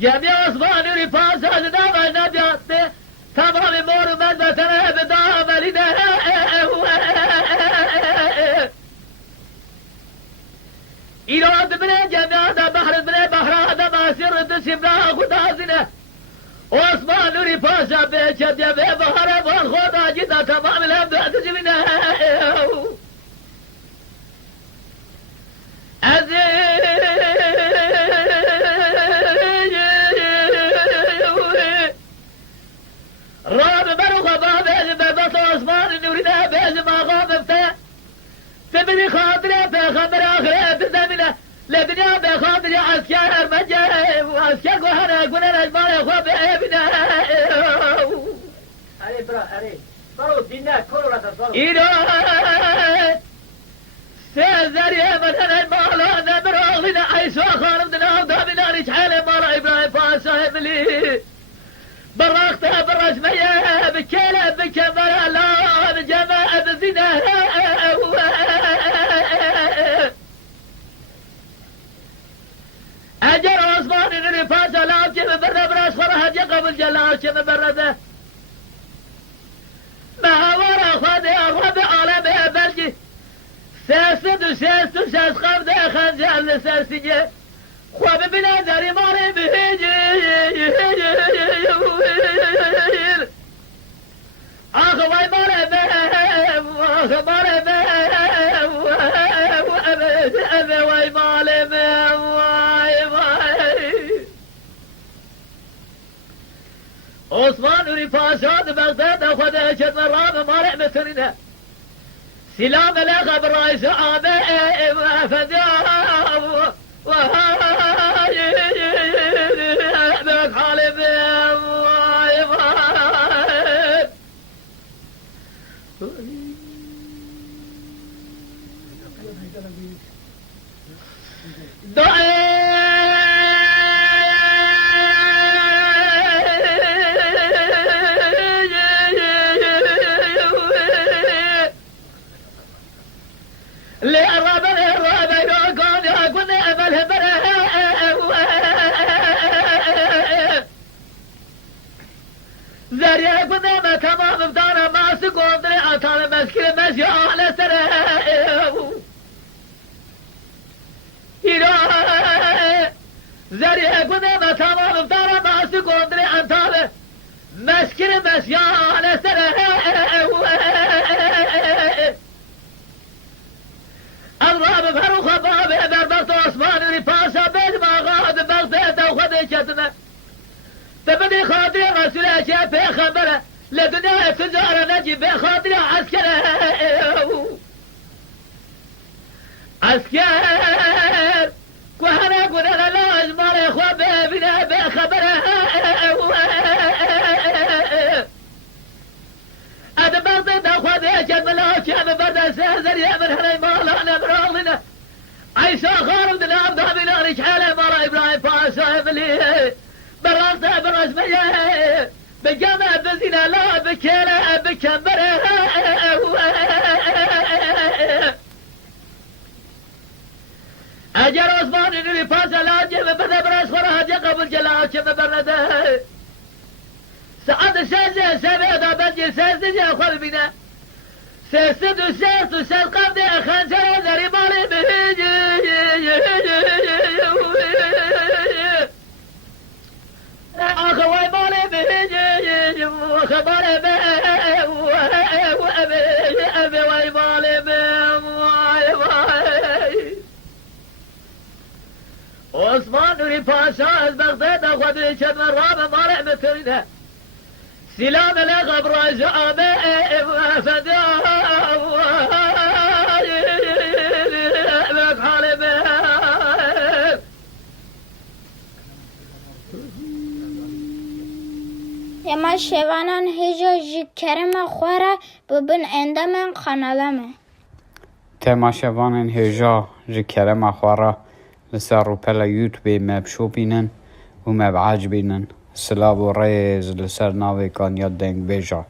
جميع أصبان رفاس أجنام نبيات تمام مور من بسنة بدام لنا إيراد من جميع بحر من بحر ماسر دسمنا خدازنا وأصبان رفاس بيشد يبي بحر والخدا جدا تمام لهم دسمنا تبني خاطري بخبر آخره بزمنه لبنيا بخاطري عسكر مجه وعسكر قهنا قلنا نجمال خواب ابنه أري برا أري برو دينا كل رات برو إيرا سيزري من المال أنا براغلنا عيسى خارم دنا ودامنا نجحل مال إبراهيم فاسه ملي براغته برجمية بكلا بكمال لا بجماعة بزنا أجر عثمان إنني فاسا لا كم برد براس خرها قبل جلال كم برده ما ورا خذ عالم بلجي سيست خفض خنجر سيسجي خواب بنا داري ماري بهيجي أخوي ماري أبوي ماري عثمان رفاسات بغداد أخذ شد مرام مارع مترنا سلام لغب الرئيس عامة فداه وهاي بك حالب زريا قدامه تمام بدانا ما سقوط عطال مسكين مشي على سره زريا قدامه تمام بدانا ما سقوط عطال مسكين مشي على سره الله بفروخ بابه بربط عثمان رفاسه بين ما غاد بغداد وخذ شتمه تبدي خاطري رسول أشياء بخبره لدنيا تجارة نجي بخاطري عسكره عسكر كهنا قلنا لا أجمال إخوة بنا بخبره أنا بغضي بأخوة ديشة ملاك يا مبرد سهزر يا من هني مالا نبراغلنا عيسى خارب دنا أبدامنا رجحالة مالا إبراهيم فاسا مليه براسه برجمية بجمع بزنا لا بكيرة بكبره أجر عثمان إنه فاسا لا جيب بدا براس خورها جي قبل جلال كم برده سعد سيزي سبيدا بنجي سيزي جي أخوال بنا سيسد وسيس وسيس قبضي خنزر ذري مالي بهيجي أخوي مالي بهيجي وخبري أبي وي مالي عثمان رفاشا بغداد أخذ شد مرابة مالي مترينها سلام لك ابراز ابي وفداء اما شوانان هجا جی کرم خوره ببین اندام خانالمه تماشاوان هجا جی کرم خوره لسر روپلا یوتیوب مبشو بینن و مبعاج بینن سلاب و ریز لسر ناوی کان یاد دنگ بیجا